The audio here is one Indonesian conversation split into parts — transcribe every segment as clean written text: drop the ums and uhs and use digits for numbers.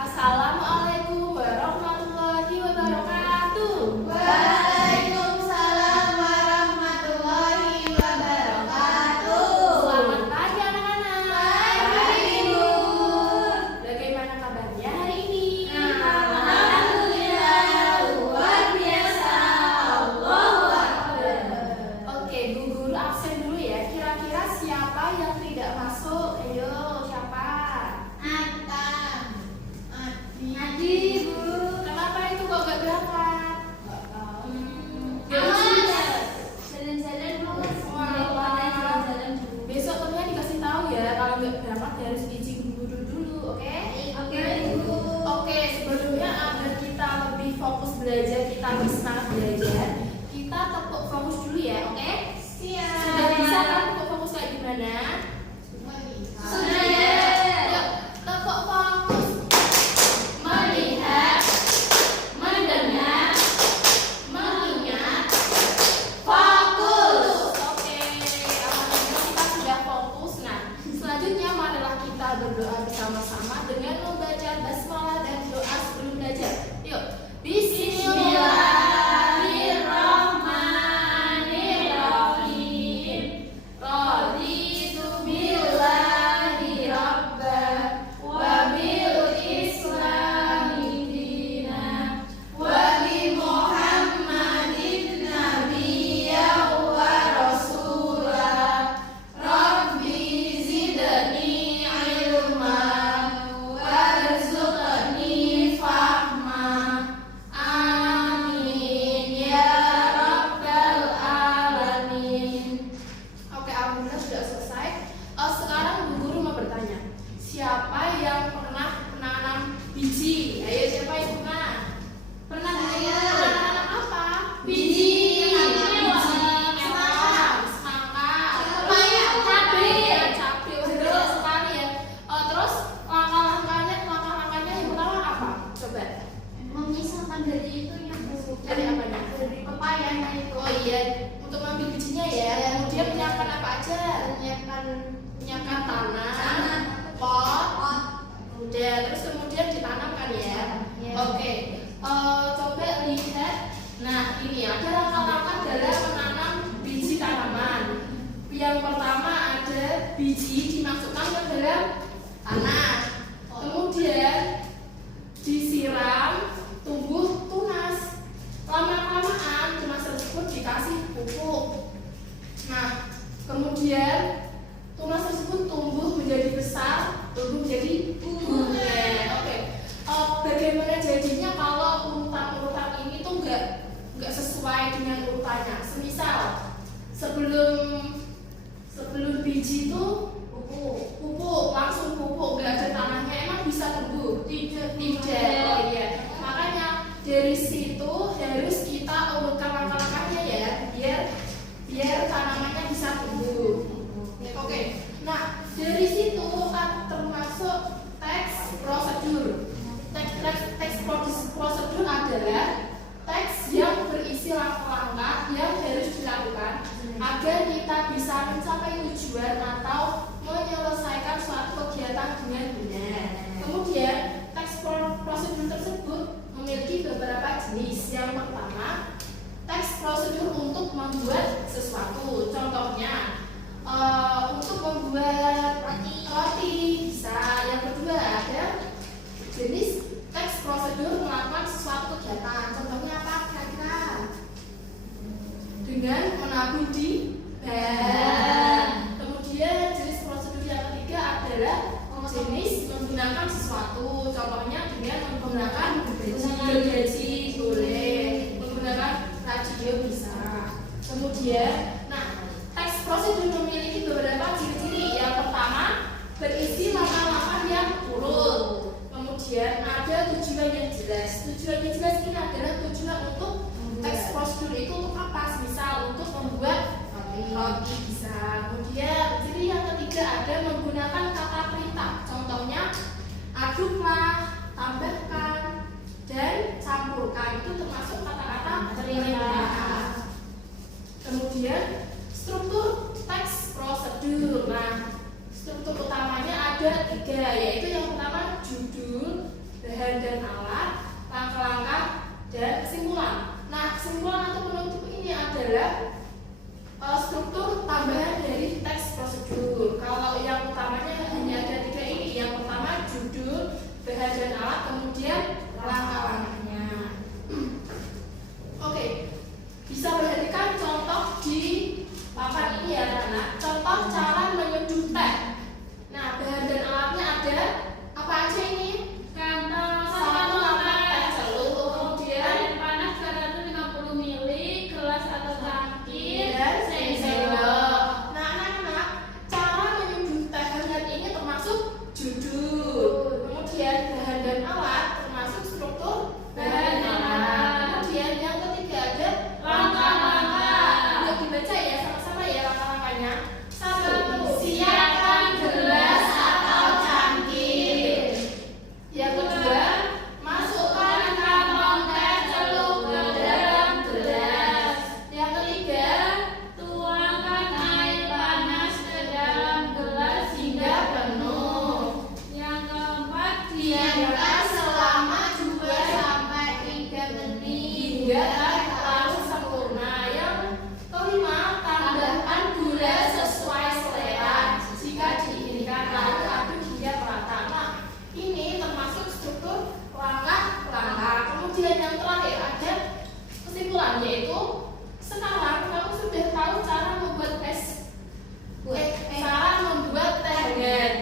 Assalamualaikum warahmatullahi wabarakatuh. Waalaikumsalam warahmatullahi wabarakatuh. Selamat pagi anak-anak. Pagi, Ibu. Bagaimana kabarnya hari ini? Alhamdulillah, luar biasa. Allahu Akbar. Oke, Bu Guru absen dulu ya. Kira-kira siapa yang tidak masuk? Ayo, siapa? Adi, Bu. Kenapa itu kok gak berangkat? Jalan-jalan, Bu. Wah. Jalan-jalan dulu. Besok temennya dikasih tahu ya kalau nggak berangkat harus izin Bu Guru dulu, oke? Oke, Bu. Oke, sebelumnya agar kita lebih fokus belajar, kita bersemangat belajar, kita tepuk fokus dulu ya, oke? Siap. Sudah bisa kan tepuk fokus kayak gimana? Sudah ya. Yuk, tepuk fokus. Melihat, mendengar, mengingat, fokus. Oke, alhamdulillah kita sudah fokus. Nah, selanjutnya marilah kita berdoa bersama-sama dengan membaca basmalah dan doa sebelum belajar. Yuk, Bismillahirrahmanirrahim. Raditu billahi rabba wa bil islami dina wa bi Muhammadin nabiyya wa rasulah. Rabbi zidni ilma warzuqni fahma. Amin ya rabbal alamin. Oke, alhamdulillah sudah selesai. Sekarang Bu Guru mau bertanya, siapa yang pernah menanam biji? Ayo, siapa yang pernah? Pernah menanam apa? Biji. Menanam Semangka. semangka. Pepaya, cabai. Ya, cabai. Wah, banyak sekali ya. Terus langkah-langkahnya yang pertama apa? Coba. Memisahkan dari itu yang Dari apanya? dari pepayanya itu. Oh iya, untuk mengambil bijinya ya. Kemudian menyiapkan apa aja? Menyiapkan tanah, pot, udah, terus kemudian ditanamkan ya. Ya. Oke, coba lihat. Nah, ini ada langkah-langkah dalam menanam biji tanaman. Yang pertama ada biji dimasukkan ke dalam tanah, kemudian disiram, tumbuh tunas. Lama-kelamaan tunas tersebut dikasih pupuk. Nah, kemudian tunas tersebut tumbuh menjadi besar, tumbuh menjadi bunga. Oke. Bagaimana jadinya kalau urutan-urutan ini tuh nggak sesuai dengan urutannya? Semisal sebelum biji itu pupuk langsung pupuk, nggak ada tanahnya, emang bisa tumbuh? Tidak. Oh iya. Makanya dari situ harus kita urutkan langkah-langkahnya ya, biar tanamannya bisa tumbuh. Oke. Nah, dari situ termasuk teks prosedur. Teks prosedur adalah teks yang berisi langkah-langkah yang harus dilakukan agar kita bisa mencapai tujuan atau menyelesaikan suatu kegiatan dengan benar. Kemudian teks prosedur tersebut memiliki beberapa jenis. Yang pertama, teks prosedur untuk membuat sesuatu. Contohnya, untuk membuat roti bisa. Yang kedua ada jenis teks prosedur melakukan sesuatu kegiatan. Contohnya apa kira-kira? Dengan menabung di bank. Kemudian jenis prosedur yang ketiga adalah jenis menggunakan sesuatu. Contohnya dengan menggunakan gergaji boleh, menggunakan radio bisa. Kemudian, nah, teks prosedur memiliki beberapa ciri-ciri. Yang pertama, berisi langkah-langkah yang urut. Kemudian ada tujuan yang jelas. Tujuan yang jelas ini adalah tujuan untuk teks prosedur itu untuk apa? Misal untuk membuat roti bisa. Kemudian ciri yang ketiga ada menggunakan kata perintah. Contohnya aduklah, tambahkan, dan campurkan. Itu termasuk kata-kata perintah. Kemudian struktur teks prosedur. Nah, struktur utamanya ada 3, yaitu yang pertama judul, diamkan selama 2 sampai 3 menit hingga larut sempurna. Yang kelima, tambahkan gula sesuai selera jika diinginkan, lalu aduk hingga merata. Nah, ini termasuk struktur langkah-langkah. Kemudian yang terakhir ada kesimpulan, yaitu sekarang kamu sudah tahu cara membuat cara membuat teh hangat.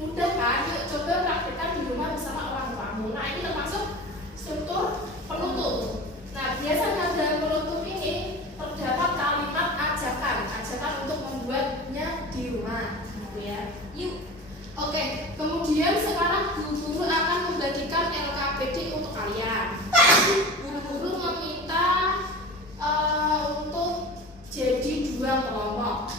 Mudah kan? Yuk coba praktikkan di rumah bersama orang tuamu. Nah, ini termasuk struktur penutup. Nah, biasanya dalam penutup ini terdapat kalimat ajakan untuk membuatnya di rumah, gitu ya. Yuk. Oke, kemudian sekarang guru akan membagikan LKPD untuk kalian. Guru meminta untuk jadi 2 kelompok.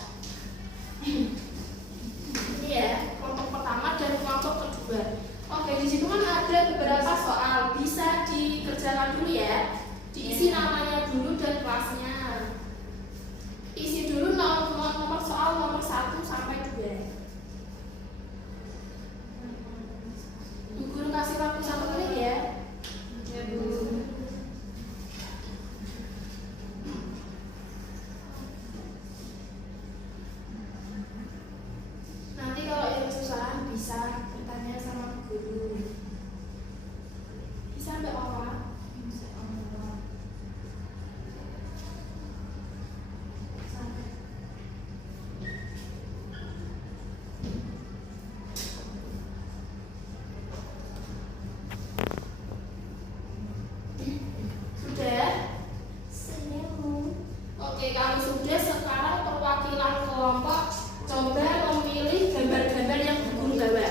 Ini ya, kelompok pertama dan kelompok kedua. Oke, di situ kan ada beberapa soal, bisa dikerjakan dulu ya. Diisi namanya dulu dan kelasnya. Isi dulu nomor soal nomor 1 sampai 2. Bu Guru kasih waktu 1 menit ya. ya Bu. Nanti kalau yang susah bisa bertanya sama Bu Guru. Bisa Mbak Ola? Sudah? Oke, kalau sudah, sekarang perwakilan kelompok coba memilih gambar-gambar yang Bu Guru bawa.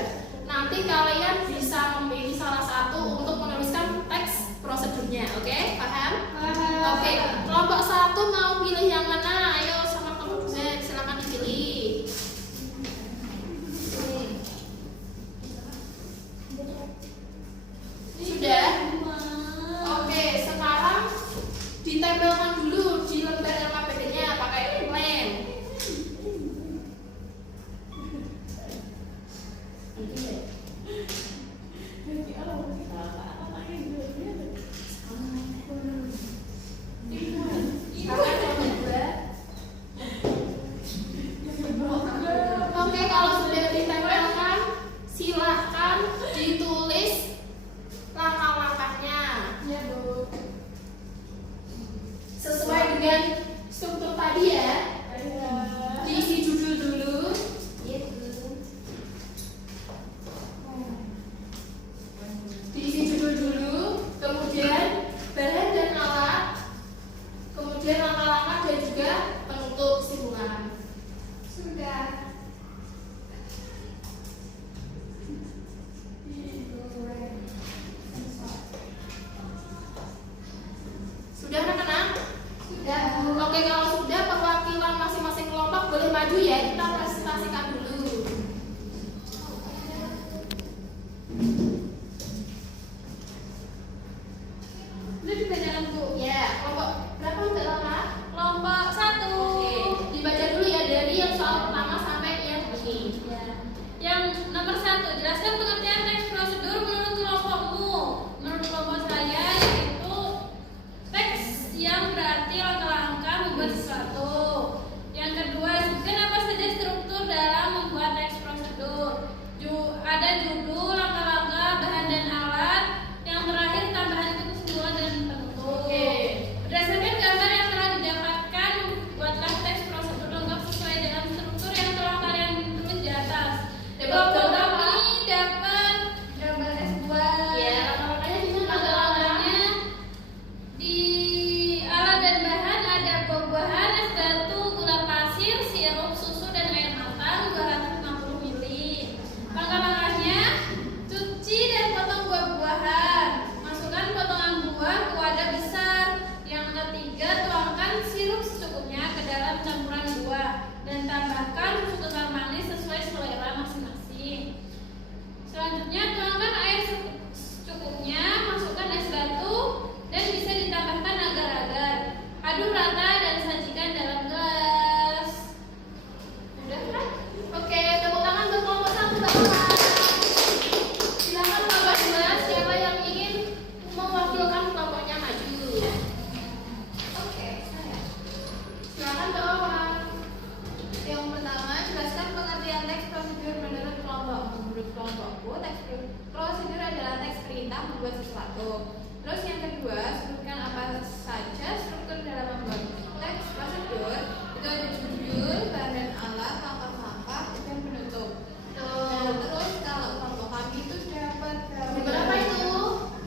Nanti kalian bisa memilih salah satu untuk menuliskan teks prosedurnya, oke? Paham? Oke, kelompok 1 mau pilih yang mana? Ayo sama kelompok 2, silakan dipilih. Sudah? Oke, sekarang ditempelkan dulu di lembar LKPD-nya pakai lem. Oke, kalau sudah ditempelkan, silahkan ditulis langkah-langkahnya. Ya, Bu. Sesuai dengan struktur tadi ya. Diisi judul dulu. Diisi judul dulu, kemudian bahan dan alat, kemudian langkah-langkah dan juga penutup kesimpulan. Sudah. Sudah anak-anak? Sudah Bu. Oke, kalau sudah, perwakilan masing-masing kelompok boleh maju ya. Kita presentasikan dulu. Udah dibacakan Bu. Ya, kelompok berapa Mbak Lala? Kelompok 1. Oke, dibaca dulu ya dari yang soal pertama sampai yang ini. Ya. Yang nomor 1, jelaskan pengertian teks prosedur menurut kelompokmu. Menurut kelompok saya yaitu teks yang berarti langkah-langkah membuat sesuatu. Yang kedua, sebutkan apa saja struktur dalam membuat teks prosedur. Ada judul, langkah-langkah, bahan dan alat. Yang terakhir, tambahan itu kesimpulan dan penutup. Oke. Berdasarkan gambar yang telah didapatkan, buatlah teks prosedur lengkap sesuai dengan struktur yang telah kalian tulis di atas. Kelompok kami dapat gambar S2. Ya, langkah-langkahnya di mana Mbak Lala? Langkah-langkahnya di alat dan bahan ada buah-buahan, es batu, gula pasir, sirup, susu, dan air matang 250 ml. Langkah-langkahnya, cuci dan potong buah-buahan. Masukkan potongan buah ke wadah besar. Yang ketiga, tuangkan sirup secukupnya ke dalam campuran buah dan tambahkan susu kental manis sesuai selera masing-masing. Selanjutnya, tuangkan air secukupnya, masukkan es batu dan bisa ditambahkan agar-agar. Aduk rata dan sajikan dalam gelas. Udah kan? Oke, tepuk tangan buat kelompok 1 Mbak Lala. Silakan kelompok saat membuat sesuatu. Terus yang kedua, sebutkan apa saja struktur dalam membuat teks prosedur. Itu ada judul, bahan dan alat, langkah-langkah, dan penutup. Nah, terus kalau kelompok kami itu dapat Berapa itu?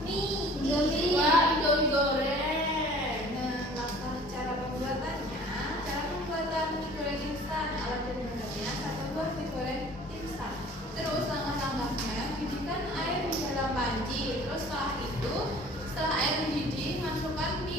mie. Wah, Indomie goreng. Nah, langkah cara pembuatannya, cara pembuatan mie goreng instan, alat dan bahannya, 1 buah mie goreng instan. Terus langkah-langkahnya, didihkan air di dalam panci. Terus setelah itu, setelah air mendidih, masukkan mie